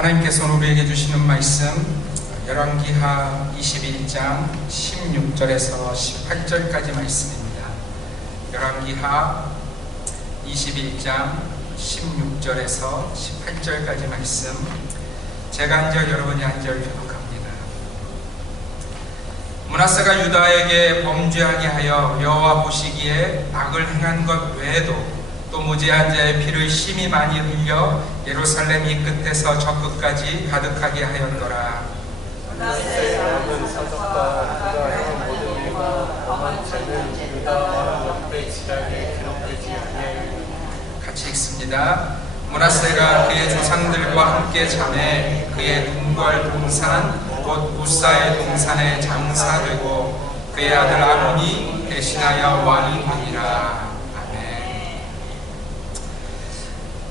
하나님께서 우리에게 주시는 말씀 열왕기하 21장 16절에서 18절까지 말씀입니다. 열왕기하 21장 16절에서 18절까지 말씀, 제가 한 절 여러분이 한 절 교독합니다. 므낫세가 유다에게 범죄하게 하여 여호와 보시기에 악을 행한 것 외에도 또 무죄한 자의 피를 심히 많이 흘려 예루살렘 이 끝에서 저 끝까지 가득하게 하였더라. 므낫세의 모든 사적과 그가 행한 모든 일과 범한 죄는 유다 역대 지략에 기록되지 아니하였느니라. 같이 읽습니다. 므낫세가 그의 조상들과 함께 자매 그의 동거할 동산 곧 우사의 동산에 장사되고 그의 아들 아몬이 대신하여 왕이 되니라.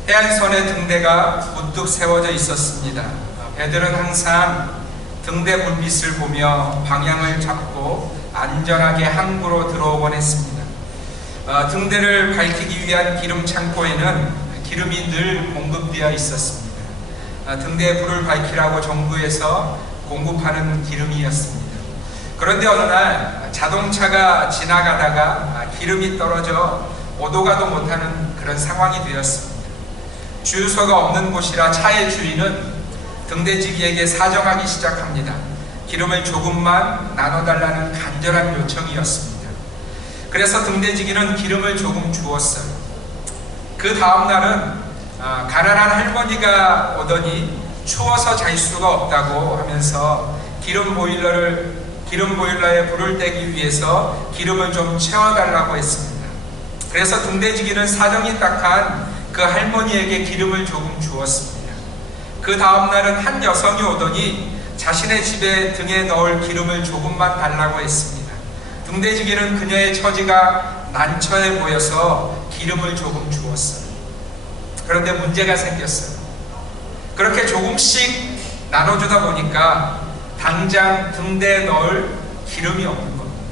해안선의 등대가 우뚝 세워져 있었습니다. 배들은 항상 등대 불빛을 보며 방향을 잡고 안전하게 항구로 들어오곤 했습니다. 등대를 밝히기 위한 기름 창고에는 기름이 늘 공급되어 있었습니다. 등대에 불을 밝히라고 정부에서 공급하는 기름이었습니다. 그런데 어느 날 자동차가 지나가다가 기름이 떨어져 오도 가도 못하는 그런 상황이 되었습니다. 주유소가 없는 곳이라 차의 주인은 등대지기에게 사정하기 시작합니다. 기름을 조금만 나눠달라는 간절한 요청이었습니다. 그래서 등대지기는 기름을 조금 주었어요. 그 다음날은 가난한 할머니가 오더니 추워서 잘 수가 없다고 하면서 기름 보일러에 불을 떼기 위해서 기름을 좀 채워달라고 했습니다. 그래서 등대지기는 사정이 딱한 그 할머니에게 기름을 조금 주었습니다. 그 다음날은 한 여성이 오더니 자신의 집에 등에 넣을 기름을 조금만 달라고 했습니다. 등대지기는 그녀의 처지가 난처해 보여서 기름을 조금 주었어요. 그런데 문제가 생겼어요. 그렇게 조금씩 나눠주다 보니까 당장 등대에 넣을 기름이 없는 겁니다.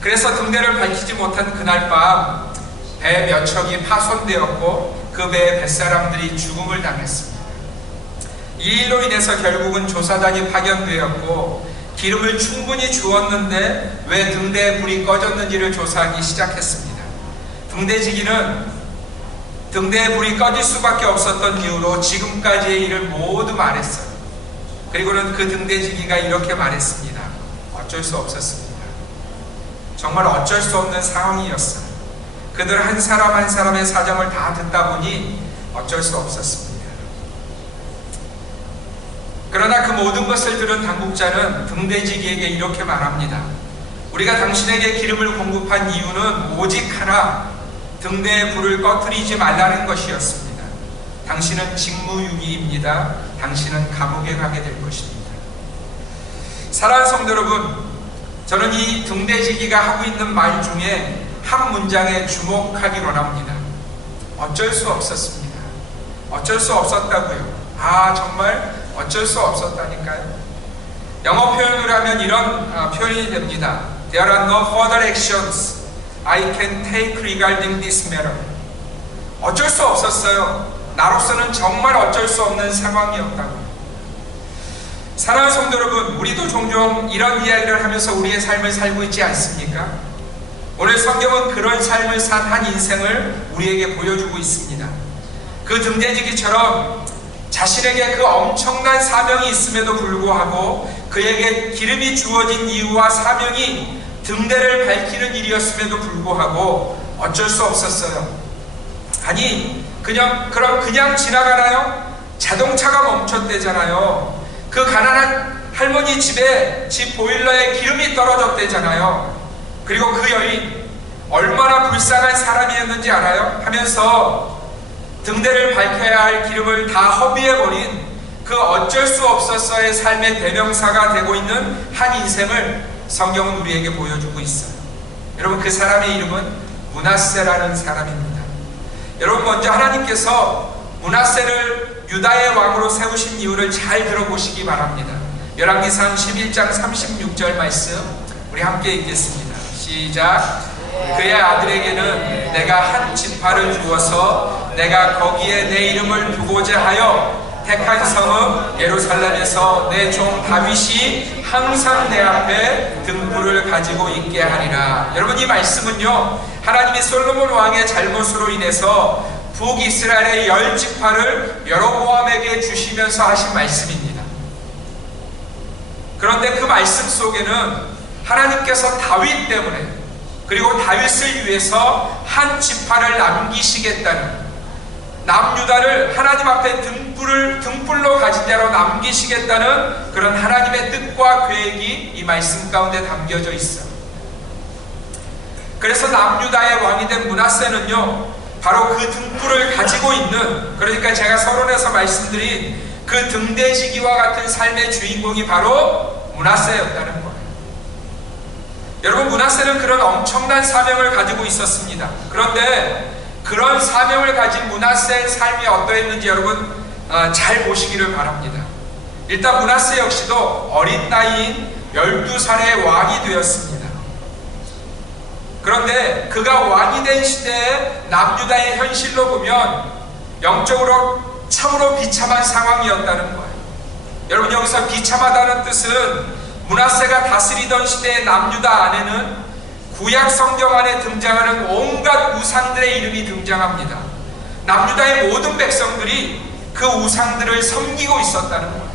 그래서 등대를 밝히지 못한 그날 밤 배 몇 척이 파손되었고 그 배에 뱃사람들이 죽음을 당했습니다. 이 일로 인해서 결국은 조사단이 파견되었고 기름을 충분히 주었는데 왜 등대에 불이 꺼졌는지를 조사하기 시작했습니다. 등대지기는 등대에 불이 꺼질 수밖에 없었던 이유로 지금까지의 일을 모두 말했어요. 그리고는 그 등대지기가 이렇게 말했습니다. 어쩔 수 없었습니다. 정말 어쩔 수 없는 상황이었어요. 그들 한 사람 한 사람의 사정을 다 듣다 보니 어쩔 수 없었습니다. 그러나 그 모든 것을 들은 당국자는 등대지기에게 이렇게 말합니다. 우리가 당신에게 기름을 공급한 이유는 오직 하나, 등대의 불을 꺼뜨리지 말라는 것이었습니다. 당신은 직무유기입니다. 당신은 감옥에 가게 될 것입니다. 사랑하는 성도 여러분, 저는 이 등대지기가 하고 있는 말 중에 한 문장에 주목하기로 합니다. 어쩔 수 없었습니다. 어쩔 수 없었다고요. 정말 어쩔 수 없었다니까요. 영어 표현으로 하면 이런 표현이 됩니다. There are no further actions I can take regarding this matter. 어쩔 수 없었어요. 나로서는 정말 어쩔 수 없는 상황이었다고요. 사랑하는 성도 여러분, 우리도 종종 이런 이야기를 하면서 우리의 삶을 살고 있지 않습니까? 오늘 성경은 그런 삶을 산 한 인생을 우리에게 보여주고 있습니다. 그 등대지기처럼 자신에게 그 엄청난 사명이 있음에도 불구하고 그에게 기름이 주어진 이유와 사명이 등대를 밝히는 일이었음에도 불구하고 어쩔 수 없었어요. 그럼 그냥 지나가나요? 자동차가 멈췄대잖아요. 그 가난한 할머니 집에 집 보일러에 기름이 떨어졌대잖아요. 그리고 그 여인 얼마나 불쌍한 사람이었는지 알아요? 하면서 등대를 밝혀야 할 기름을 다 허비해버린 그 어쩔 수 없었어의 삶의 대명사가 되고 있는 한 인생을 성경은 우리에게 보여주고 있어요. 여러분, 그 사람의 이름은 므낫세라는 사람입니다. 여러분, 먼저 하나님께서 므낫세를 유다의 왕으로 세우신 이유를 잘 들어보시기 바랍니다. 열왕기상 11장 36절 말씀 우리 함께 읽겠습니다. 시작. 그의 아들에게는 내가 한 지파를 주어서 내가 거기에 내 이름을 두고자 하여 택한 성읍 예루살렘에서 내 종 다윗이 항상 내 앞에 등불을 가지고 있게 하리라. 여러분, 이 말씀은요, 하나님이 솔로몬 왕의 잘못으로 인해서 북이스라엘의 10지파를 여로보암에게 주시면서 하신 말씀입니다. 그런데 그 말씀 속에는 하나님께서 다윗 때문에, 그리고 다윗을 위해서 한 지파를 남기시겠다는, 남유다를 하나님 앞에 등불로 가진 자로 남기시겠다는 그런 하나님의 뜻과 계획이 이 말씀 가운데 담겨져 있어요. 그래서 남유다의 왕이 된 므낫세는요, 바로 그 등불을 가지고 있는, 그러니까 제가 서론에서 말씀드린 그 등대지기와 같은 삶의 주인공이 바로 므낫세였다는 거예요. 여러분, 므낫세는 그런 엄청난 사명을 가지고 있었습니다. 그런데 그런 사명을 가진 므낫세의 삶이 어떠했는지 여러분 잘 보시기를 바랍니다. 일단 므낫세 역시도 어린 나이인 12살의 왕이 되었습니다. 그런데 그가 왕이 된 시대의 남유다의 현실로 보면 영적으로 참으로 비참한 상황이었다는 거예요. 여러분, 여기서 비참하다는 뜻은 므낫세가 다스리던 시대의 남유다 안에는 구약 성경 안에 등장하는 온갖 우상들의 이름이 등장합니다. 남유다의 모든 백성들이 그 우상들을 섬기고 있었다는 거예요.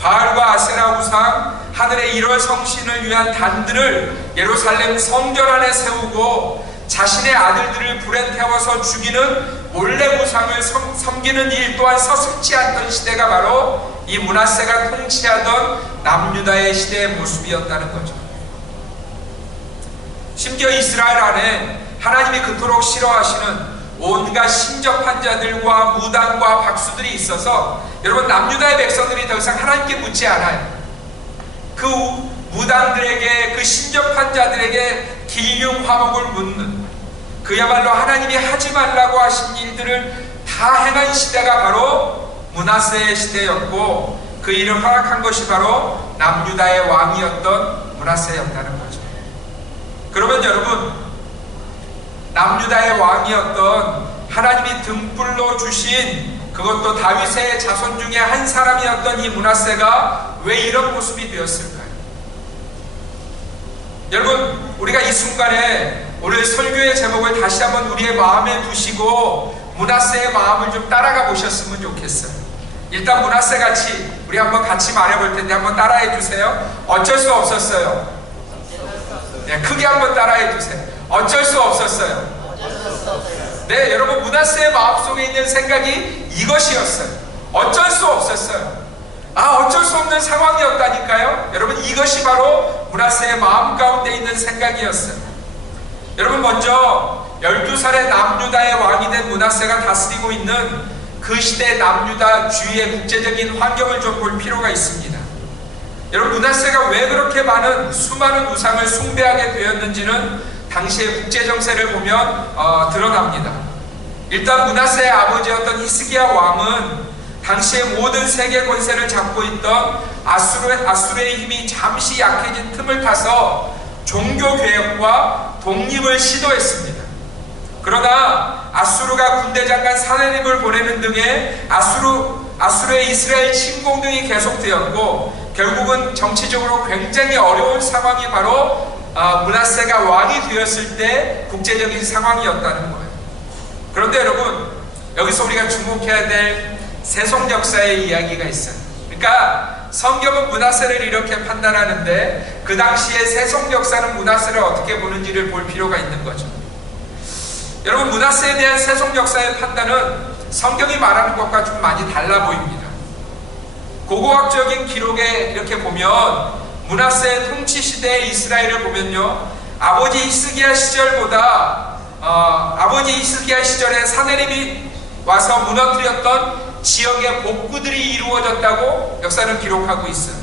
바알과 아세라 우상, 하늘의 1월 성신을 위한 단들을 예루살렘 성전 안에 세우고 자신의 아들들을 불에 태워서 죽이는 몰래 우상을 섬기는 일 또한 서슴지 않던 시대가 바로 이 므낫세가 통치하던 남유다의 시대의 모습이었다는 거죠. 심지어 이스라엘 안에 하나님이 그토록 싫어하시는 온갖 신접한 자들과 무당과 박수들이 있어서 여러분, 남유다의 백성들이 더 이상 하나님께 묻지 않아요. 그 무당들에게, 그 신접한 자들에게 길흉 화목을 묻는, 그야말로 하나님이 하지 말라고 하신 일들을 다 행한 시대가 바로 므낫세의 시대였고, 그 일을 허락한 것이 바로 남유다의 왕이었던 므낫세였다는 거죠. 그러면 여러분, 남유다의 왕이었던 하나님이 등불로 주신, 그것도 다윗의 자손 중에 한 사람이었던 이 므낫세가 왜 이런 모습이 되었을까요? 여러분, 우리가 이 순간에 오늘 설교의 제목을 다시 한번 우리의 마음에 두시고 므낫세의 마음을 좀 따라가 보셨으면 좋겠어요. 일단 므낫세 같이 우리 한번 같이 말해볼 텐데 한번 따라해 주세요. 어쩔 수 없었어요. 네, 크게 한번 따라해 주세요. 어쩔 수 없었어요. 네, 여러분, 므낫세의 마음속에 있는 생각이 이것이었어요. 어쩔 수 없었어요. 어쩔 수 없는 상황이었다니까요. 여러분, 이것이 바로 므낫세의 마음 가운데 있는 생각이었어요. 여러분, 먼저 12살의 남유다의 왕이 된 므낫세가 다스리고 있는 그 시대 남유다 주위의 국제적인 환경을 좀 볼 필요가 있습니다. 여러분, 므낫세가 왜 그렇게 수많은 우상을 숭배하게 되었는지는 당시의 국제정세를 보면 드러납니다. 일단 므낫세의 아버지였던 히스기야 왕은 당시의 모든 세계 권세를 잡고 있던 아수르의 힘이 잠시 약해진 틈을 타서 종교개혁과 독립을 시도했습니다. 그러나 아수르가 군대장관 사네립을 보내는 등의 아수르의 이스라엘 침공 등이 계속되었고, 결국은 정치적으로 굉장히 어려운 상황이 바로 므낫세가 왕이 되었을 때 국제적인 상황이었다는 거예요. 그런데 여러분, 여기서 우리가 주목해야 될 세속 역사의 이야기가 있어요. 그러니까 성경은 므낫세를 이렇게 판단하는데 그 당시에 세속 역사는 므낫세를 어떻게 보는지를 볼 필요가 있는 거죠. 여러분, 므낫세에 대한 세속 역사의 판단은 성경이 말하는 것과 좀 많이 달라 보입니다. 고고학적인 기록에 이렇게 보면 므낫세의 통치 시대의 이스라엘을 보면요, 아버지 히스기야 시절보다 아버지 히스기야 시절에 사네립이 와서 무너뜨렸던 지역의 복구들이 이루어졌다고 역사는 기록하고 있어요.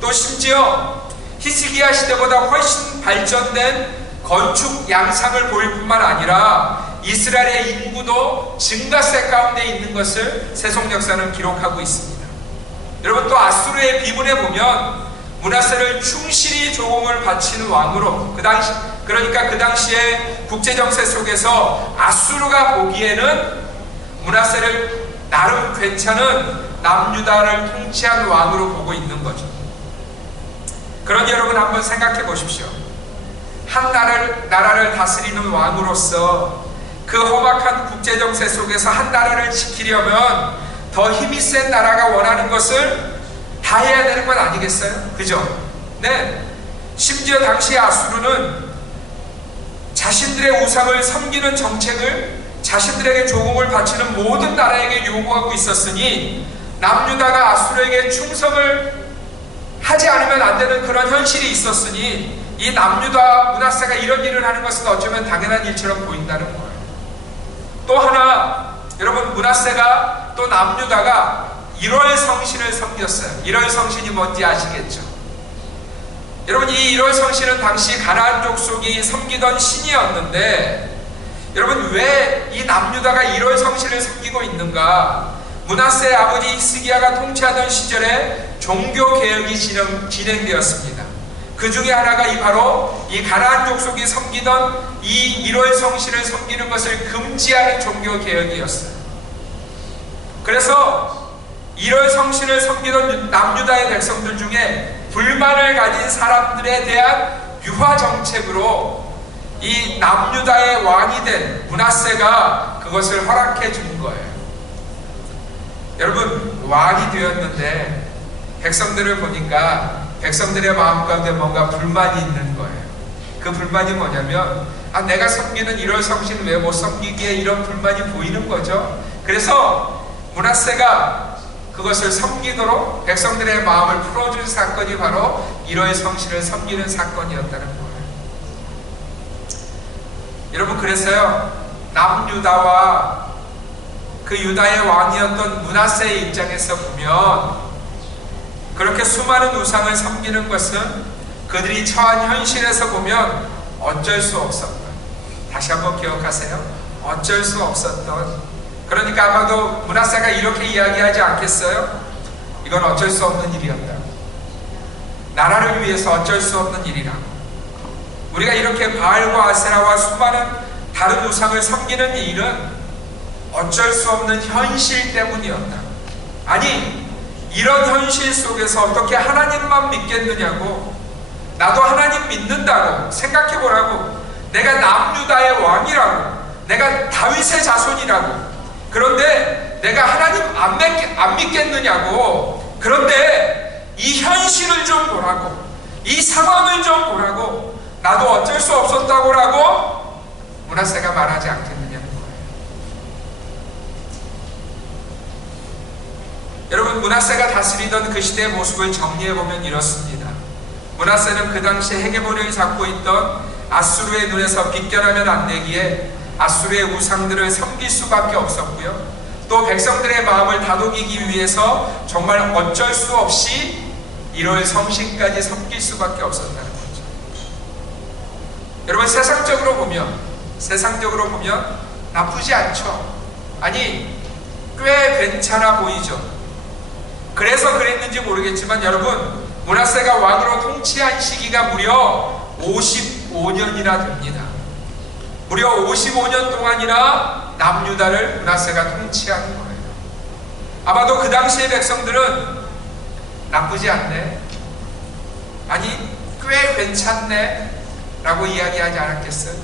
또 심지어 히스기야 시대보다 훨씬 발전된 건축 양상을 보일 뿐만 아니라 이스라엘의 인구도 증가세 가운데 있는 것을 세속 역사는 기록하고 있습니다. 여러분, 또 아수르의 비문에 보면 므낫세를 충실히 조공을 바치는 왕으로, 그러니까 그 당시에 국제정세 속에서 아수르가 보기에는 므낫세를 나름 괜찮은 남유다를 통치한 왕으로 보고 있는 거죠. 그러니 여러분 한번 생각해 보십시오. 한 나라를 다스리는 왕으로서 그 험악한 국제정세 속에서 한 나라를 지키려면 더 힘이 센 나라가 원하는 것을 다 해야 되는 건 아니겠어요? 그죠? 네. 심지어 당시 아수르는 자신들의 우상을 섬기는 정책을 자신들에게 조공을 바치는 모든 나라에게 요구하고 있었으니 남유다가 아수르에게 충성을 하지 않으면 안 되는 그런 현실이 있었으니 이 남유다 므낫세가 이런 일을 하는 것은 어쩌면 당연한 일처럼 보인다는 거예요. 또 하나, 여러분, 므낫세가 또 남유다가 1월 성신을 섬겼어요. 1월 성신이 뭔지 아시겠죠? 여러분, 이 1월 성신은 당시 가나안 족속이 섬기던 신이었는데, 여러분, 왜 이 남유다가 1월 성신을 섬기고 있는가? 므낫세의 아버지 히스기야가 통치하던 시절에 종교개혁이 진행되었습니다. 그 중에 하나가 바로 이 가나안 족속이 섬기던 이 1월 성신을 섬기는 것을 금지하는 종교개혁이었어요. 그래서 1월 성신을 섬기던 남유다의 백성들 중에 불만을 가진 사람들에 대한 유화 정책으로 이 남유다의 왕이 된 므낫세가 그것을 허락해 준 거예요. 여러분, 왕이 되었는데 백성들을 보니까 백성들의 마음 가운데 뭔가 불만이 있는 거예요. 그 불만이 뭐냐면, 내가 섬기는 1월 성신 왜 못 섬기기에 이런 불만이 보이는 거죠. 그래서 므낫세가 그것을 섬기도록 백성들의 마음을 풀어준 사건이 바로 1월 성신을 섬기는 사건이었다는 거예요. 여러분, 그래서요, 남유다와 그 유다의 왕이었던 므낫세의 입장에서 보면 그렇게 수많은 우상을 섬기는 것은 그들이 처한 현실에서 보면 어쩔 수 없었던, 다시 한번 기억하세요. 어쩔 수 없었던, 그러니까 아마도 므낫세가 이렇게 이야기하지 않겠어요? 이건 어쩔 수 없는 일이었다. 나라를 위해서 어쩔 수 없는 일이라고. 우리가 이렇게 바알과 아세라와 수많은 다른 우상을 섬기는 일은 어쩔 수 없는 현실 때문이었다. 아니, 이런 현실 속에서 어떻게 하나님만 믿겠느냐고, 나도 하나님 믿는다고 생각해보라고, 내가 남유다의 왕이라고, 내가 다윗의 자손이라고, 그런데 내가 하나님 안 믿겠느냐고, 그런데 이 현실을 좀 보라고, 이 상황을 좀 보라고, 나도 어쩔 수 없었다고라고 므낫세가 말하지 않겠느냐는 거예요. 여러분, 므낫세가 다스리던 그 시대의 모습을 정리해보면 이렇습니다. 므낫세는 그 당시에 헤게모니를 잡고 있던 아수르의 눈에서 빗겨나면 안 되기에 아수르의 우상들을 섬길 수밖에 없었고요. 또 백성들의 마음을 다독이기 위해서 정말 어쩔 수 없이 1월 성신까지 섬길 수밖에 없었다는 거죠. 여러분, 세상적으로 보면 나쁘지 않죠. 아니, 꽤 괜찮아 보이죠. 그래서 그랬는지 모르겠지만 여러분, 므낫세가 왕으로 통치한 시기가 무려 55년이나 됩니다. 무려 55년 동안이나 남유다를 므낫세가 통치한 거예요. 아마도 그 당시의 백성들은 나쁘지 않네, 아니 꽤 괜찮네 라고 이야기하지 않았겠어요?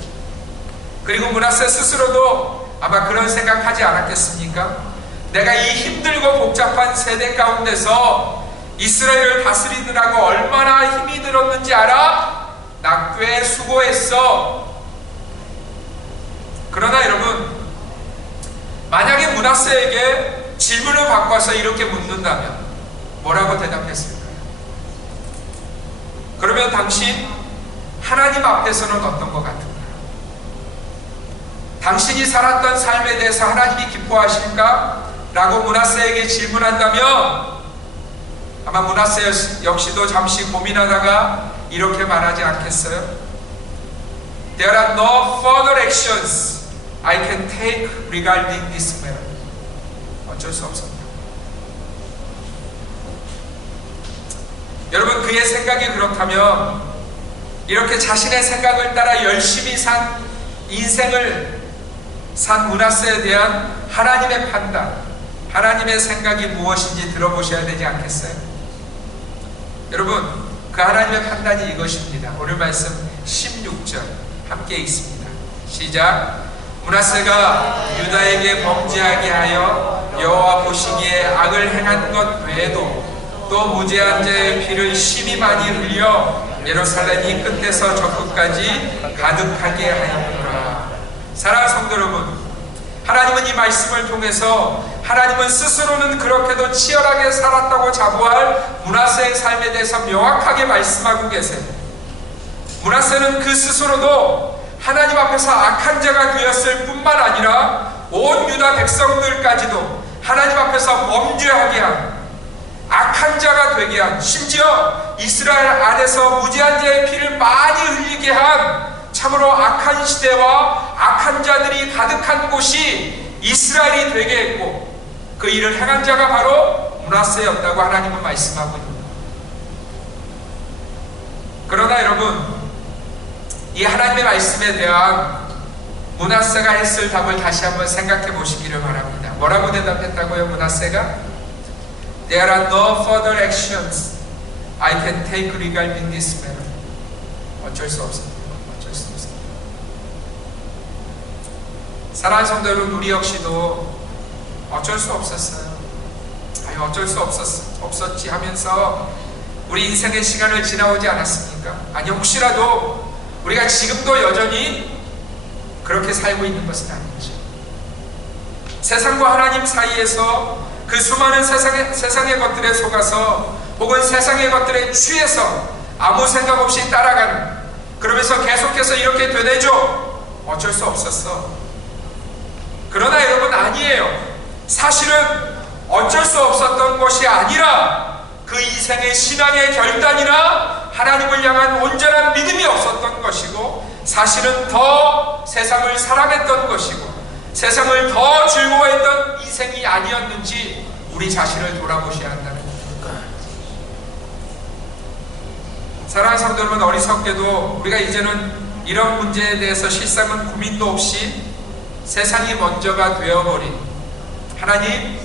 그리고 므낫세 스스로도 아마 그런 생각하지 않았겠습니까? 내가 이 힘들고 복잡한 세대 가운데서 이스라엘을 다스리느라고 얼마나 힘이 들었는지 알아? 나 꽤 수고했어. 그러나 여러분, 만약에 므낫세에게 질문을 바꿔서 이렇게 묻는다면 뭐라고 대답했을까요? 그러면 당신 하나님 앞에서는 어떤 것 같은가요? 당신이 살았던 삶에 대해서 하나님이 기뻐하실까? 라고 므낫세에게 질문한다면 아마 므낫세 역시도 잠시 고민하다가 이렇게 말하지 않겠어요? There are no further actions I can take regarding this matter. 어쩔 수 없었다. 여러분, 그의 생각이 그렇다면 이렇게 자신의 생각을 따라 열심히 인생을 산 므낫세에 대한 하나님의 판단, 하나님의 생각이 무엇인지 들어보셔야 되지 않겠어요? 여러분, 그 하나님의 판단이 이것입니다. 오늘 말씀 16절 함께 읽습니다. 시작. 므낫세가 유다에게 범죄하게 하여 여호와 보시기에 악을 행한 것 외에도 또 무죄한 자의 피를 심히 많이 흘려 예루살렘이 끝에서 저 끝까지 가득하게 하였노라. 사랑하는 성도 여러분, 하나님은 이 말씀을 통해서 하나님은 스스로는 그렇게도 치열하게 살았다고 자부할 므낫세의 삶에 대해서 명확하게 말씀하고 계세요. 므낫세는 그 스스로도 하나님 앞에서 악한 자가 되었을 뿐만 아니라 온 유다 백성들까지도 하나님 앞에서 범죄하게 한, 악한 자가 되게 한, 심지어 이스라엘 안에서 무죄한 자의 피를 많이 흘리게 한 참으로 악한 시대와 악한 자들이 가득한 곳이 이스라엘이 되게 했고, 그 일을 행한 자가 바로 므낫세였다고 하나님은 말씀하고 있습니다. 그러나 여러분, 이 하나님의 말씀에 대한 므낫세가 했을 답을 다시 한번 생각해 보시기를 바랍니다. 뭐라고 대답했다고요? 므낫세가 There are no further actions I can take regarding this matter. 어쩔 수 없습니다. 어쩔 수 없습니다. 사랑하는 성도 여러분, 우리 역시도 어쩔 수 없었어요. 아니, 어쩔 수 없었지 하면서 우리 인생의 시간을 지나오지 않았습니까? 아니, 혹시라도 우리가 지금도 여전히 그렇게 살고 있는 것은 아니죠. 세상과 하나님 사이에서 그 수많은 세상의 것들에 속아서 혹은 세상의 것들에 취해서 아무 생각 없이 따라가는, 그러면서 계속해서 이렇게 되뇌죠. 어쩔 수 없었어. 그러나 여러분, 아니에요. 사실은 어쩔 수 없었던 것이 아니라 그 인생의 신앙의 결단이나 하나님을 향한 온전한 믿음이 없었던 것이고, 사실은 더 세상을 사랑했던 것이고 세상을 더 즐거워했던 인생이 아니었는지 우리 자신을 돌아보셔야 한다는 겁니다. 사랑하는 성도 여러분, 어리석게도 우리가 이제는 이런 문제에 대해서 실상은 고민도 없이 세상이 먼저가 되어버린, 하나님이야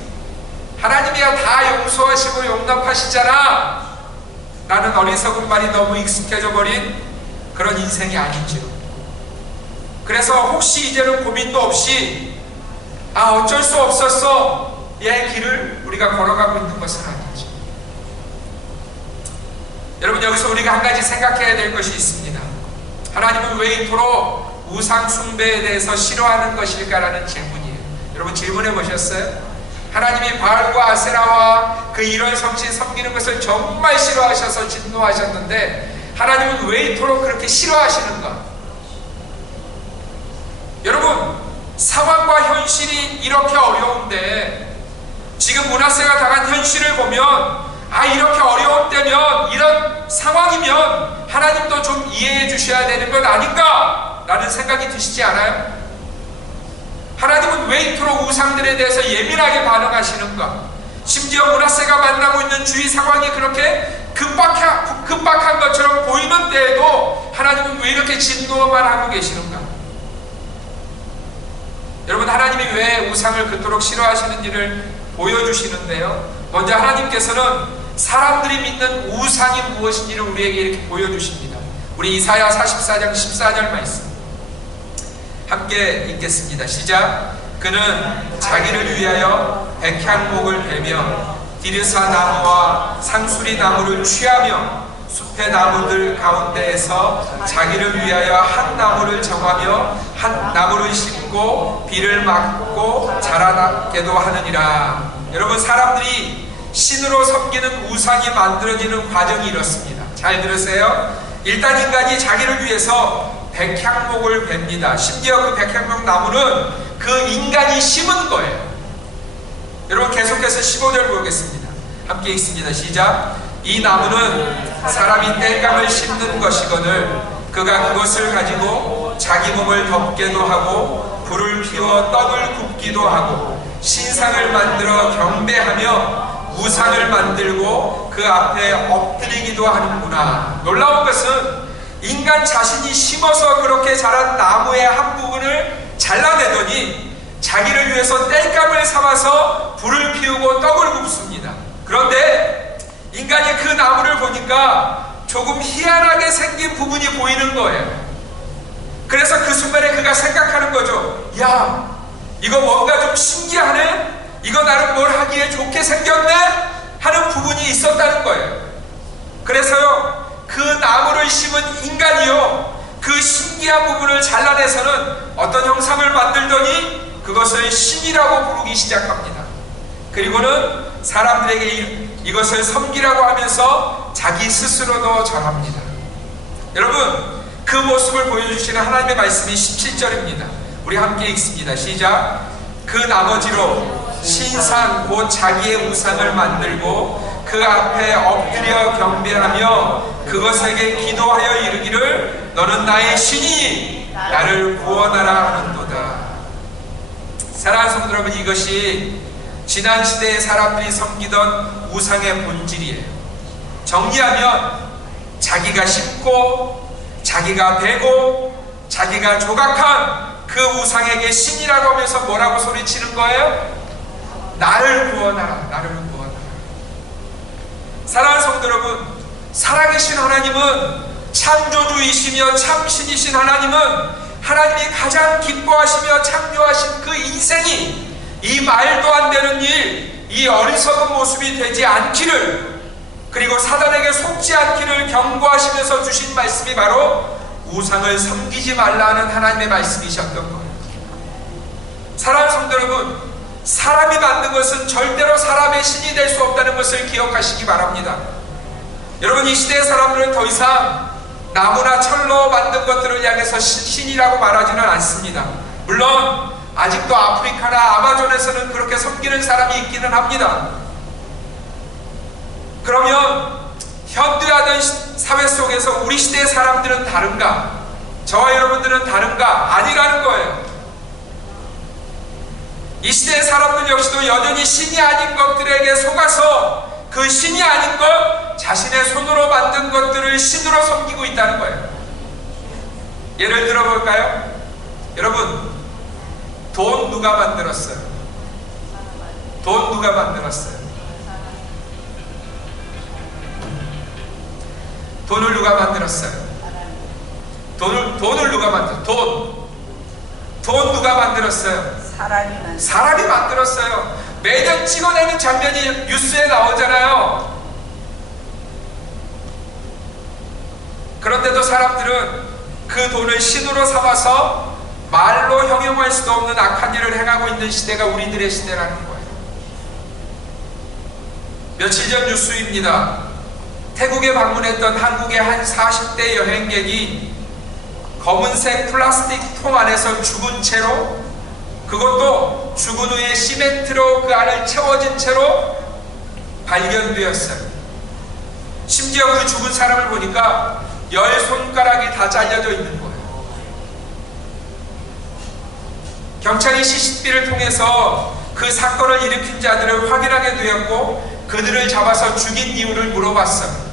다 용서하시고 용납하시잖아 라는 어리석은 말이 너무 익숙해져 버린 그런 인생이 아니죠. 그래서 혹시 이제는 고민도 없이 어쩔 수 없었어 의 길을 우리가 걸어가고 있는 것은 아니죠. 여러분, 여기서 우리가 한 가지 생각해야 될 것이 있습니다. 하나님은 왜 이토록 우상 숭배에 대해서 싫어하는 것일까라는 질문이에요. 여러분, 질문해 보셨어요? 하나님이 바알과 아세라와 그 이런 성신 섬기는 것을 정말 싫어하셔서 진노하셨는데 하나님은 왜 이토록 그렇게 싫어하시는가? 여러분, 상황과 현실이 이렇게 어려운데 지금 므낫세가 당한 현실을 보면 이렇게 어려운 때면, 이런 상황이면 하나님도 좀 이해해 주셔야 되는 것 아닌가? 라는 생각이 드시지 않아요? 하나님은 왜 이토록 우상들에 대해서 예민하게 반응하시는가? 심지어 므낫세가 만나고 있는 주위 상황이 그렇게 급박한 것처럼 보이는 때에도 하나님은 왜 이렇게 진노만 하고 계시는가? 여러분, 하나님이 왜 우상을 그토록 싫어하시는지를 보여주시는데요, 먼저 하나님께서는 사람들이 믿는 우상이 무엇인지를 우리에게 이렇게 보여주십니다. 우리 이사야 44장 14절 말씀 함께 읽겠습니다. 시작. 그는 자기를 위하여 백향목을 베며 디르사 나무와 상수리 나무를 취하며 숲의 나무들 가운데에서 자기를 위하여 한 나무를 정하며 한 나무를 심고 비를 맞고 자라나게도 하느니라. 여러분, 사람들이 신으로 섬기는 우상이 만들어지는 과정이 이렇습니다. 잘 들으세요. 일단 인간이 자기를 위해서 백향목을 뱁니다. 심지어 그 백향목 나무는 그 인간이 심은 거예요. 여러분, 계속해서 15절 보겠습니다. 함께 읽습니다. 시작. 이 나무는 사람이 땔감을 심는 것이거늘 그가 그것을 가지고 자기 몸을 덮게도 하고 불을 피워 떡을 굽기도 하고 신상을 만들어 경배하며 우상을 만들고 그 앞에 엎드리기도 하는구나. 놀라운 것은 인간 자신이 심어서 그렇게 자란 나무의 한 부분을 잘라내더니 자기를 위해서 땔감을 삼아서 불을 피우고 떡을 굽습니다. 그런데 인간이 그 나무를 보니까 조금 희한하게 생긴 부분이 보이는 거예요. 그래서 그 순간에 그가 생각하는 거죠. 야, 이거 뭔가 좀 신기하네? 이거 나를 뭘 하기에 좋게 생겼네? 하는 부분이 있었다는 거예요. 그래서요, 그 나무를 심은 인간이요, 그 신기한 부분을 잘라내서는 어떤 형상을 만들더니 그것을 신이라고 부르기 시작합니다. 그리고는 사람들에게 이것을 섬기라고 하면서 자기 스스로도 절합니다. 여러분, 그 모습을 보여주시는 하나님의 말씀이 17절입니다. 우리 함께 읽습니다. 시작. 그 나머지로 신상 곧 자기의 우상을 만들고 그 앞에 엎드려 경배하며 그것에게 기도하여 이르기를 너는 나의 신이니 나를 구원하라 하는도다. 사랑하는 성도 여러분, 이것이 지난 시대에 사람들이 섬기던 우상의 본질이에요. 정리하면 자기가 심고 자기가 베고 자기가 조각한 그 우상에게 신이라고 하면서 뭐라고 소리치는 거예요? 나를 구원하라, 나를 구원하라. 사랑하는 성도 여러분, 살아계신 하나님은 창조주이시며 참신이신 하나님은 하나님이 가장 기뻐하시며 창조하신 그 인생이 이 말도 안 되는 일, 이 어리석은 모습이 되지 않기를, 그리고 사단에게 속지 않기를 경고하시면서 주신 말씀이 바로 우상을 섬기지 말라는 하나님의 말씀이셨던 거예요. 사랑하는 성도 여러분, 사람이 만든 것은 절대로 사람의 신이 될 수 없다는 것을 기억하시기 바랍니다. 여러분, 이 시대의 사람들은 더 이상 나무나 철로 만든 것들을 향해서 신이라고 말하지는 않습니다. 물론 아직도 아프리카나 아마존에서는 그렇게 섬기는 사람이 있기는 합니다. 그러면 현대화된 사회 속에서 우리 시대의 사람들은 다른가? 저와 여러분들은 다른가? 아니라는 거예요. 이 시대의 사람들 역시도 여전히 신이 아닌 것들에게 속아서 그 신이 아닌 것, 자신의 손으로 만든 것들을 신으로 섬기고 있다는 거예요. 예를 들어볼까요? 여러분, 돈 누가 만들었어요? 돈 누가 만들었어요? 돈을 누가 만들었어요? 돈을 누가 만들었어요? 돈 누가 만들었어요? 사람이 만들었어요. 매년 찍어내는 장면이 뉴스에 나오잖아요. 그런데도 사람들은 그 돈을 신으로 삼아서 말로 형용할 수도 없는 악한 일을 행하고 있는 시대가 우리들의 시대라는 거예요. 며칠 전 뉴스입니다. 태국에 방문했던 한국의 한 40대 여행객이 검은색 플라스틱 통 안에서 죽은 채로, 그것도 죽은 후에 시멘트로 그 안을 채워진 채로 발견되었어요. 심지어 그 죽은 사람을 보니까 10손가락이 다 잘려져 있는 거예요. 경찰이 CCTV를 통해서 그 사건을 일으킨 자들을 확인하게 되었고 그들을 잡아서 죽인 이유를 물어봤어요.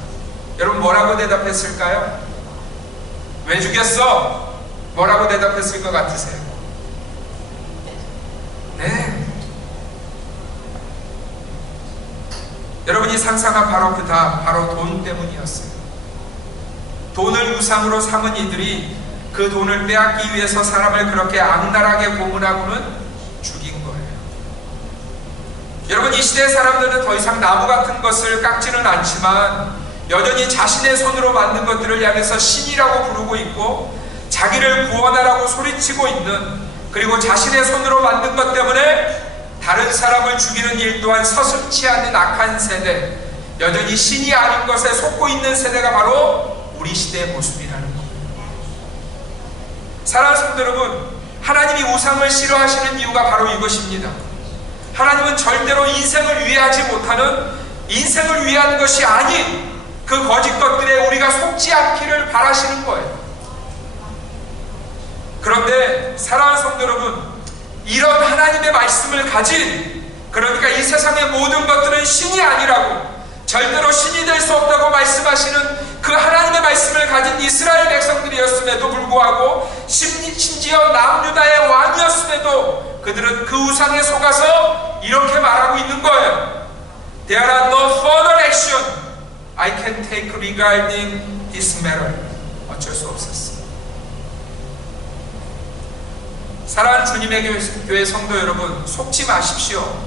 여러분, 뭐라고 대답했을까요? 왜 죽였어? 뭐라고 대답했을 것 같으세요? 네. 여러분이 상상한 바로 그 답, 바로 돈 때문이었어요. 돈을 우상으로 삼은 이들이 그 돈을 빼앗기 위해서 사람을 그렇게 악랄하게 고문하고는 죽인 거예요. 여러분, 이 시대의 사람들은 더 이상 나무 같은 것을 깎지는 않지만 여전히 자신의 손으로 만든 것들을 향해서 신이라고 부르고 있고 자기를 구원하라고 소리치고 있는, 그리고 자신의 손으로 만든 것 때문에 다른 사람을 죽이는 일 또한 서슴지 않는 악한 세대, 여전히 신이 아닌 것에 속고 있는 세대가 바로 우리 시대의 모습이라는 겁니다. 사랑하는 성도 여러분, 하나님이 우상을 싫어하시는 이유가 바로 이것입니다. 하나님은 절대로 인생을 위하지 못하는, 인생을 위한 것이 아닌 그 거짓 것들에 우리가 속지 않기를 바라시는 거예요. 그런데 사랑하는 성도 여러분, 이런 하나님의 말씀을 가진, 그러니까 이 세상의 모든 것들은 신이 아니라고, 절대로 신이 될 수 없다고 말씀하시는 그 하나님의 말씀을 가진 이스라엘 백성들이었음에도 불구하고, 심지어 남유다의 왕이었음에도 그들은 그 우상에 속아서 이렇게 말하고 있는 거예요. There are no further action I can take regarding this matter. 어쩔 수 없었어. 사랑하는 주님의 교회 성도 여러분, 속지 마십시오.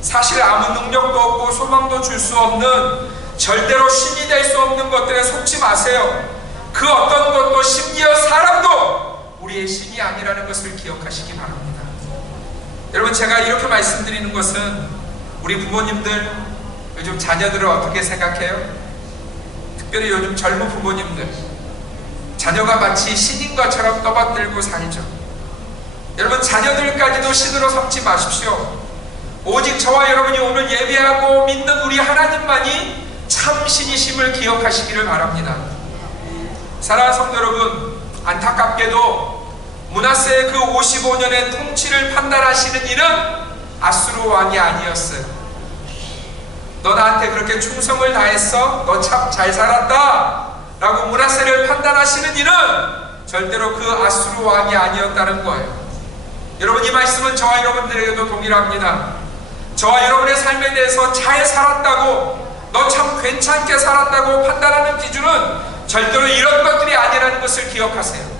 사실 아무 능력도 없고 소망도 줄 수 없는, 절대로 신이 될 수 없는 것들에 속지 마세요. 그 어떤 것도, 심지어 사람도 우리의 신이 아니라는 것을 기억하시기 바랍니다. 여러분, 제가 이렇게 말씀드리는 것은 우리 부모님들, 요즘 자녀들을 어떻게 생각해요? 특별히 요즘 젊은 부모님들, 자녀가 마치 신인 것처럼 떠받들고 살죠. 여러분, 자녀들까지도 신으로 삼지 마십시오. 오직 저와 여러분이 오늘 예배하고 믿는 우리 하나님만이 참 신이심을 기억하시기를 바랍니다. 사랑하는 성도 여러분, 안타깝게도 므낫세의 그 55년의 통치를 판단하시는 이는 아수르 왕이 아니었어요. 너 나한테 그렇게 충성을 다했어? 너 참 잘 살았다 라고 므낫세를 판단하시는 이는 절대로 그 아수르 왕이 아니었다는 거예요. 여러분, 이 말씀은 저와 여러분들에게도 동일합니다. 저와 여러분의 삶에 대해서 잘 살았다고, 너 참 괜찮게 살았다고 판단하는 기준은 절대로 이런 것들이 아니라는 것을 기억하세요.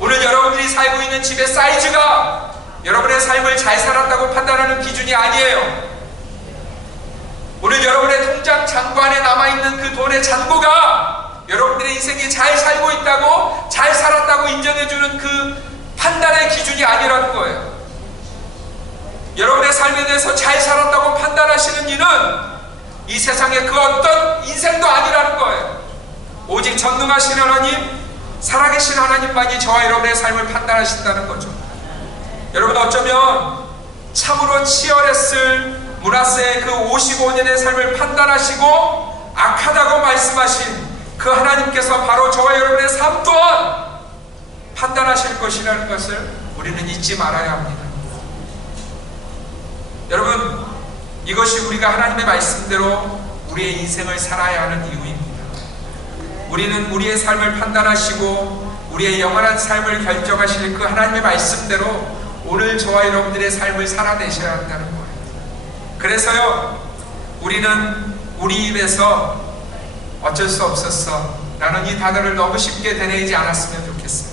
오늘 여러분들이 살고 있는 집의 사이즈가 여러분의 삶을 잘 살았다고 판단하는 기준이 아니에요. 오늘 여러분의 통장 잔고 안에 남아있는 그 돈의 잔고가 여러분들의 인생이 잘 살고 있다고, 잘 살았다고 인정해주는 그 판단의 기준이 아니라는 거예요. 여러분의 삶에 대해서 잘 살았다고 판단하시는 이는 이 세상의 그 어떤 인생도 아니라는 거예요. 오직 전능하신 하나님, 살아계신 하나님만이 저와 여러분의 삶을 판단하신다는 거죠. 여러분, 어쩌면 참으로 치열했을 므낫세의 그 55년의 삶을 판단하시고 악하다고 말씀하신 그 하나님께서 바로 저와 여러분의 삶 또한 판단하실 것이라는 것을 우리는 잊지 말아야 합니다. 여러분, 이것이 우리가 하나님의 말씀대로 우리의 인생을 살아야 하는 이유입니다. 우리는 우리의 삶을 판단하시고 우리의 영원한 삶을 결정하실 그 하나님의 말씀대로 오늘 저와 여러분들의 삶을 살아내셔야 한다는 거예요. 그래서요, 우리는 우리 입에서 어쩔 수 없었어 라는 이 단어를 너무 쉽게 되뇌이지 않았으면 좋겠어요.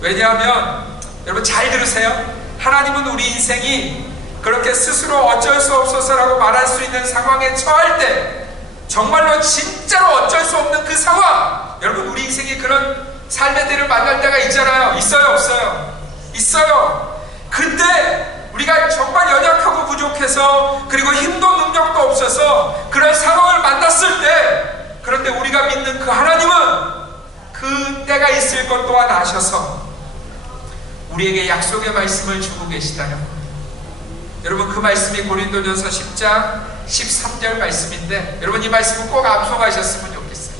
왜냐하면 여러분, 잘 들으세요. 하나님은 우리 인생이 그렇게 스스로 어쩔 수 없어서라고 말할 수 있는 상황에 처할 때, 정말로 진짜로 어쩔 수 없는 그 상황, 여러분, 우리 인생이 그런 삶의 때를 만날 때가 있잖아요. 있어요, 없어요? 있어요. 그때 우리가 정말 연약하고 부족해서, 그리고 힘도 능력도 없어서 그런 상황을 만났을 때, 그런데 우리가 믿는 그 하나님은 그 때가 있을 것 또한 아셔서 우리에게 약속의 말씀을 주고 계시다는 거예요. 여러분, 그 말씀이 고린도전서 10장 13절 말씀인데, 여러분, 이 말씀을 꼭 암송하셨으면 좋겠어요.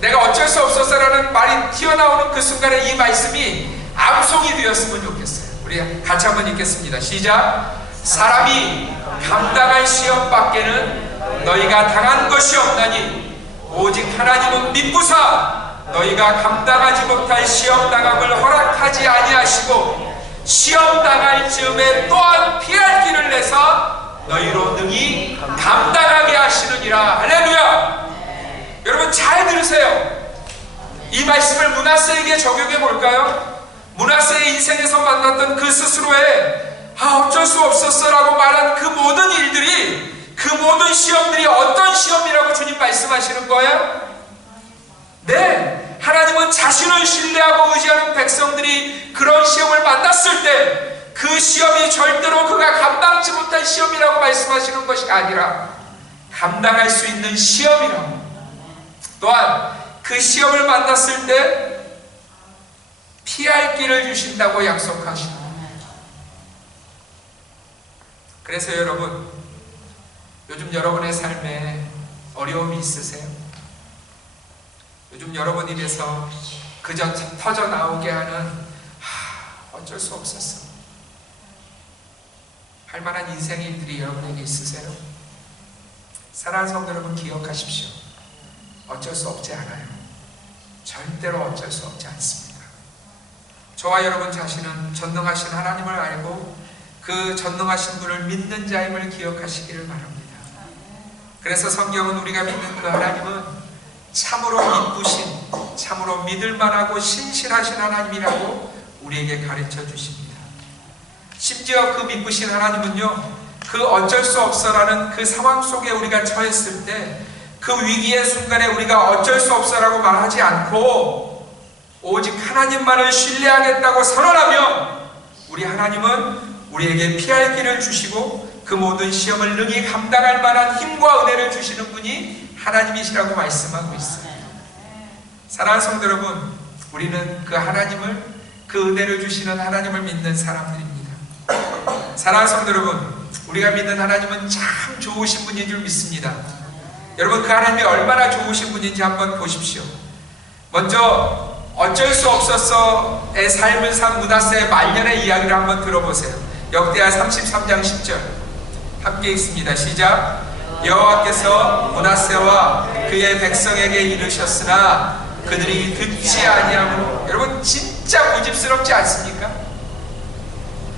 내가 어쩔 수 없어서라는 말이 튀어나오는 그 순간에 이 말씀이 암송이 되었으면 좋겠어요. 우리 같이 한번 읽겠습니다. 시작. 사람이 감당할 시험 밖에는 너희가 당한 것이 없나니 오직 하나님은 믿부사 너희가 감당하지 못할 시험 당함을 허락하지 아니하시고 시험 당할 즈음에 또한 피할 길을 내사 너희로 능히 감당하게 하시느니라. 할렐루야. 여러분, 잘 들으세요. 이 말씀을 므낫세에게 적용해 볼까요? 므낫세의 인생에서 만났던 그 스스로의 어쩔 수 없었어 라고 말한 그 모든 일들이, 그 모든 시험들이 어떤 시험이라고 주님 말씀하시는 거예요? 네, 하나님은 자신을 신뢰하고 의지하는 백성들이 그런 시험을 만났을 때 그 시험이 절대로 그가 감당치 못할 시험이라고 말씀하시는 것이 아니라 감당할 수 있는 시험이라고, 또한 그 시험을 만났을 때 피할 길을 주신다고 약속하십니다. 그래서 여러분, 요즘 여러분의 삶에 어려움이 있으세요? 요즘 여러분 입에서 그저 터져 나오게 하는 어쩔 수 없었어 할 만한 인생의 일들이 여러분에게 있으세요? 사랑하는 성도 여러분, 기억하십시오. 어쩔 수 없지 않아요. 절대로 어쩔 수 없지 않습니다. 저와 여러분 자신은 전능하신 하나님을 알고 그 전능하신 분을 믿는 자임을 기억하시기를 바랍니다. 그래서 성경은 우리가 믿는 그 하나님은 참으로 이쁘신, 참으로 믿을만하고 신실하신 하나님이라고 우리에게 가르쳐 주십니다. 심지어 그 믿으신 하나님은요, 그 어쩔 수 없어라는 그 상황 속에 우리가 처했을 때 그 위기의 순간에 우리가 어쩔 수 없어라고 말하지 않고 오직 하나님만을 신뢰하겠다고 선언하면 우리 하나님은 우리에게 피할 길을 주시고 그 모든 시험을 능히 감당할 만한 힘과 은혜를 주시는 분이 하나님이시라고 말씀하고 있어요. 사랑하는 성도 여러분, 우리는 그 하나님을, 그 은혜를 주시는 하나님을 믿는 사람들입니다. 사랑하는 성도 여러분, 우리가 믿는 하나님은 참 좋으신 분인 줄 믿습니다. 여러분, 그 하나님이 얼마나 좋으신 분인지 한번 보십시오. 먼저 어쩔 수 없었어의 삶을 산 므낫세의 말년의 이야기를 한번 들어보세요. 역대하 33장 10절 함께 읽습니다. 시작. 여호와께서 므낫세와 그의 백성에게 이르셨으나 그들이 듣지 아니하므로. 여러분, 진짜 고집스럽지 않습니까?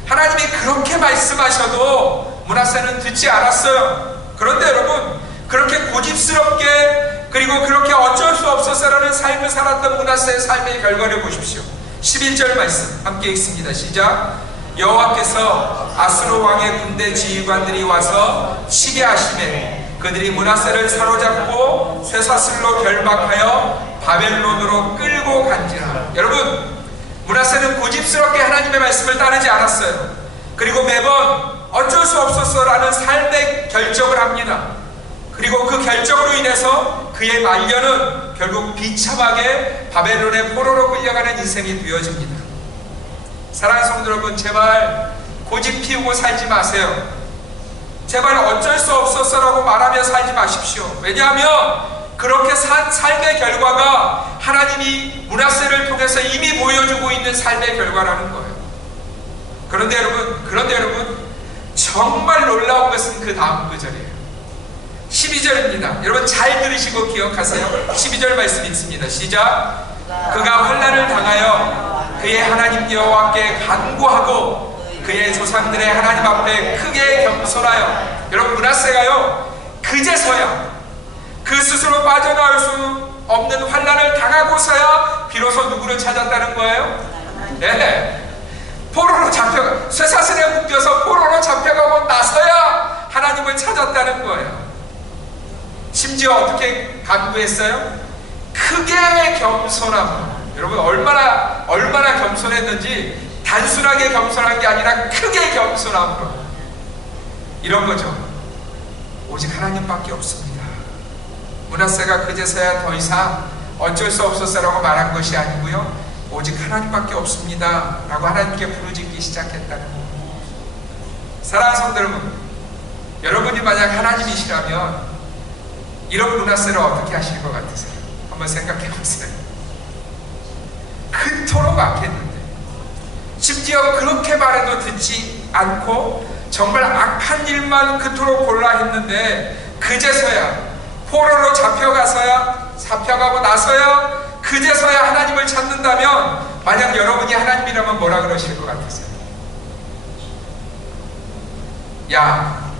하나님이 그렇게 말씀하셔도 므낫세는 듣지 않았어요. 그런데 여러분, 그렇게 고집스럽게 그리고 그렇게 어쩔 수 없어서라는 삶을 살았던 므낫세의 삶의 결과를 보십시오. 11절 말씀 함께 읽습니다. 시작. 여호와께서 아수르 왕의 군대 지휘관들이 와서 치게 하시매 그들이 므낫세를 사로잡고 쇠사슬로 결박하여 바벨론으로 끌고 간지라. 여러분, 므낫세는 고집스럽게 하나님의 말씀을 따르지 않았어요. 그리고 매번 어쩔 수 없었어라는 삶의 결정을 합니다. 그리고 그 결정으로 인해서 그의 말년은 결국 비참하게 바벨론의 포로로 끌려가는 인생이 되어집니다. 사랑하는 성도 여러분, 제발 고집 피우고 살지 마세요. 제발 어쩔 수 없었어라고 말하며 살지 마십시오. 왜냐하면 그렇게 산 삶의 결과가 하나님이 므낫세를 통해서 이미 보여주고 있는 삶의 결과라는 거예요. 그런데 여러분 정말 놀라운 것은 그 다음 구절이에요. 12절입니다. 여러분 잘 들으시고 기억하세요. 12절 말씀 읽습니다. 시작. 그가 환난을 당하여 그의 하나님 여호와께 간구하고 그의 조상들의 하나님 앞에 크게 겸손하여. 여러분, 므낫세가요 그제서야 그 스스로 빠져나올 수 없는 환난을 당하고서야 비로소 누구를 찾았다는 거예요? 네. 포로로 쇠사슬에 묶여서 포로로 잡혀가고 나서야 하나님을 찾았다는 거예요. 심지어 어떻게 간구했어요? 크게 겸손함으로. 여러분, 얼마나 겸손했는지 단순하게 겸손한 게 아니라 크게 겸손함으로. 이런 거죠. 오직 하나님밖에 없습니다. 므낫세가 그제서야 더 이상 어쩔 수 없었어라고 말한 것이 아니고요, 오직 하나님밖에 없습니다 라고 하나님께 부르짖기 시작했다는 겁니다. 사랑하는 성도 여러분, 여러분이 만약 하나님이시라면 이런 므낫세를 어떻게 하실 것 같으세요? 한번 생각해 보세요. 그토록 악했는데, 심지어 그렇게 말해도 듣지 않고 정말 악한 일만 그토록 골라 했는데, 그제서야 포로로 잡혀가고 나서야 그제서야 하나님을 찾는다면, 만약 여러분이 하나님이라면 뭐라 그러실 것 같으세요? 야,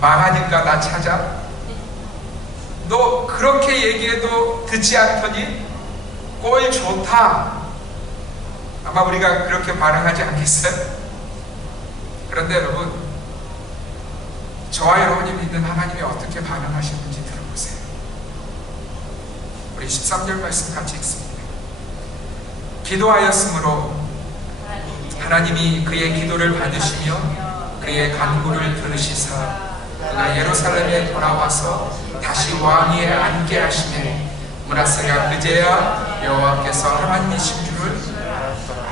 망하니까 나 찾아? 너 그렇게 얘기해도 듣지 않더니 꼴 좋다. 아마 우리가 그렇게 반응하지 않겠어요? 그런데 여러분, 저와 여러분이 믿는 하나님이 어떻게 반응하시는지 들어보세요. 우리 13절 말씀 같이 읽습니다. 기도하였으므로 하나님이 그의 기도를 받으시며 그의 간구를 들으시사 그가 예루살렘에 돌아와서 다시 왕위에 앉게 하시매 므낫세가 그제야 여호와께서 하나님이신 줄을 알았더라.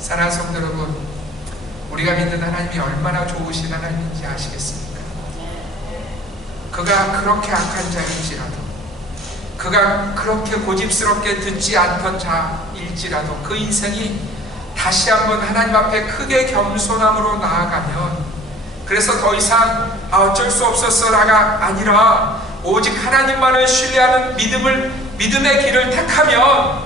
사랑하는 성도 여러분, 우리가 믿는 하나님이 얼마나 좋으신 하나님인지 아시겠습니까? 그가 그렇게 악한 자일지라도, 그가 그렇게 고집스럽게 듣지 않던 자일지라도 그 인생이 다시 한번 하나님 앞에 크게 겸손함으로 나아가면, 그래서 더 이상 어쩔 수 없었어라가 아니라 오직 하나님만을 신뢰하는 믿음의 길을 택하면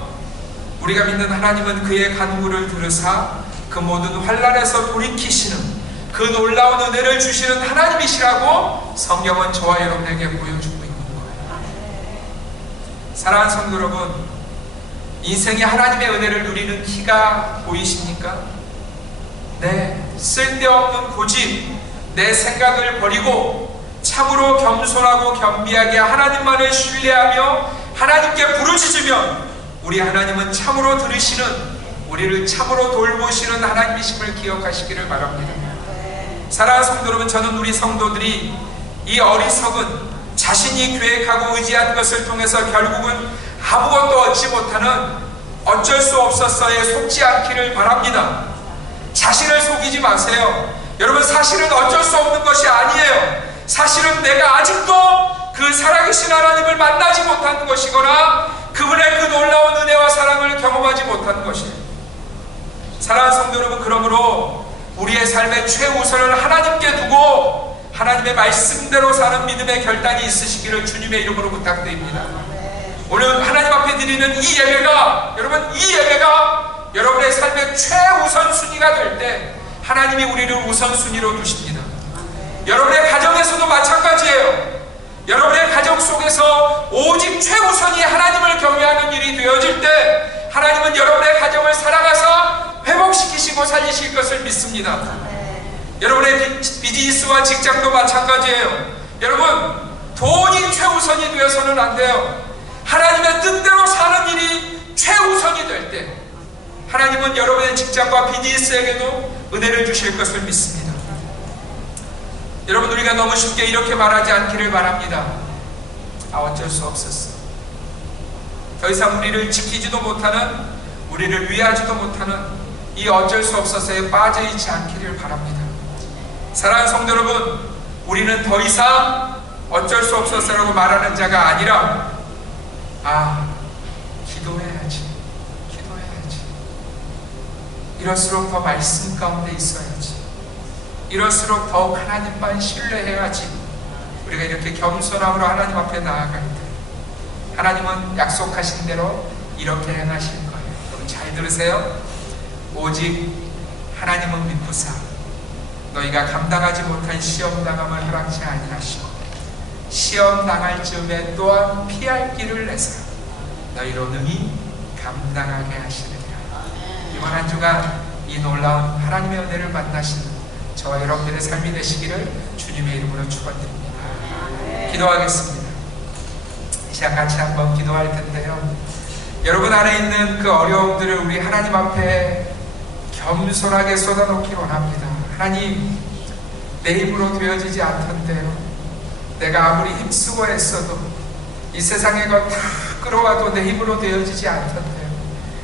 우리가 믿는 하나님은 그의 간구를 들으사 그 모든 환난에서 돌이키시는 그 놀라운 은혜를 주시는 하나님이시라고 성경은 저와 여러분에게 보여주고 있는 거예요. 사랑하는 성도 여러분, 인생에 하나님의 은혜를 누리는 키가 보이십니까? 네, 쓸데없는 고집, 내 생각을 버리고 참으로 겸손하고 겸비하게 하나님만을 신뢰하며 하나님께 부르짖으면 우리 하나님은 참으로 들으시는, 우리를 참으로 돌보시는 하나님이심을 기억하시기를 바랍니다. 사랑하는 성도 여러분, 저는 우리 성도들이 이 어리석은 자신이 계획하고 의지한 것을 통해서 결국은 아무것도 얻지 못하는 어쩔 수 없었어에 속지 않기를 바랍니다. 자신을 속이지 마세요. 여러분, 사실은 어쩔 수 없는 것이 아니에요. 사실은 내가 아직도 그 살아계신 하나님을 만나지 못한 것이거나 그분의 그 놀라운 은혜와 사랑을 경험하지 못한 것이에요. 사랑하는 성도 여러분, 그러므로 우리의 삶의 최우선을 하나님께 두고 하나님의 말씀대로 사는 믿음의 결단이 있으시기를 주님의 이름으로 부탁드립니다. 오늘 하나님 앞에 드리는 이 예배가, 여러분, 이 예배가 여러분의 삶의 최우선순위가 될 때 하나님이 우리를 우선순위로 두십니다. 여러분의 가정에서도 마찬가지예요. 여러분의 가정 속에서 오직 최우선이 하나님을 경외하는 일이 되어질 때 하나님은 여러분의 가정을 살아가서 회복시키시고 살리실 것을 믿습니다. 여러분의 비즈니스와 직장도 마찬가지예요. 여러분, 돈이 최우선이 되어서는 안 돼요. 하나님의 뜻대로 사는 일이 최우선이 될 때 하나님은 여러분의 직장과 비즈니스에게도 은혜를 주실 것을 믿습니다. 여러분, 우리가 너무 쉽게 이렇게 말하지 않기를 바랍니다. 어쩔 수 없었어. 더 이상 우리를 지키지도 못하는, 우리를 위하지도 못하는 이 어쩔 수 없어서에 빠져있지 않기를 바랍니다. 사랑하는 성도 여러분, 우리는 더 이상 어쩔 수 없어서라고 말하는 자가 아니라 기도해야지, 이럴수록 더 말씀 가운데 있어야지, 이럴수록 더욱 하나님만 신뢰해야지. 우리가 이렇게 겸손함으로 하나님 앞에 나아갈 때 하나님은 약속하신 대로 이렇게 행하실 거예요. 여러분 잘 들으세요. 오직 하나님은 믿부사 너희가 감당하지 못한 시험당함을 허락지 아니하시고 시험당할 즈음에 또한 피할 길을 내사 너희로 능히 감당하게 하시느니라. 이번 한 주간 이 놀라운 하나님의 은혜를 만나시는 저와 여러분들의 삶이 되시기를 주님의 이름으로 축원드립니다. 기도하겠습니다. 이 시간 같이 한번 기도할 텐데요, 여러분 안에 있는 그 어려움들을 우리 하나님 앞에 겸손하게 쏟아놓기 원합니다. 하나님, 내 힘으로 되어지지 않던데요, 내가 아무리 힘쓰고 애써도 이 세상의 것 다 끌어와도 내 힘으로 되어지지 않던데요,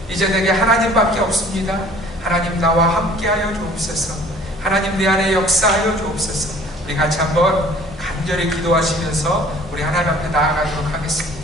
이제 내게 하나님밖에 없습니다. 하나님, 나와 함께하여 주옵소서. 하나님, 내 안에 역사하여 주옵소서. 우리 같이 한번 간절히 기도하시면서 우리 하나님 앞에 나아가도록 하겠습니다.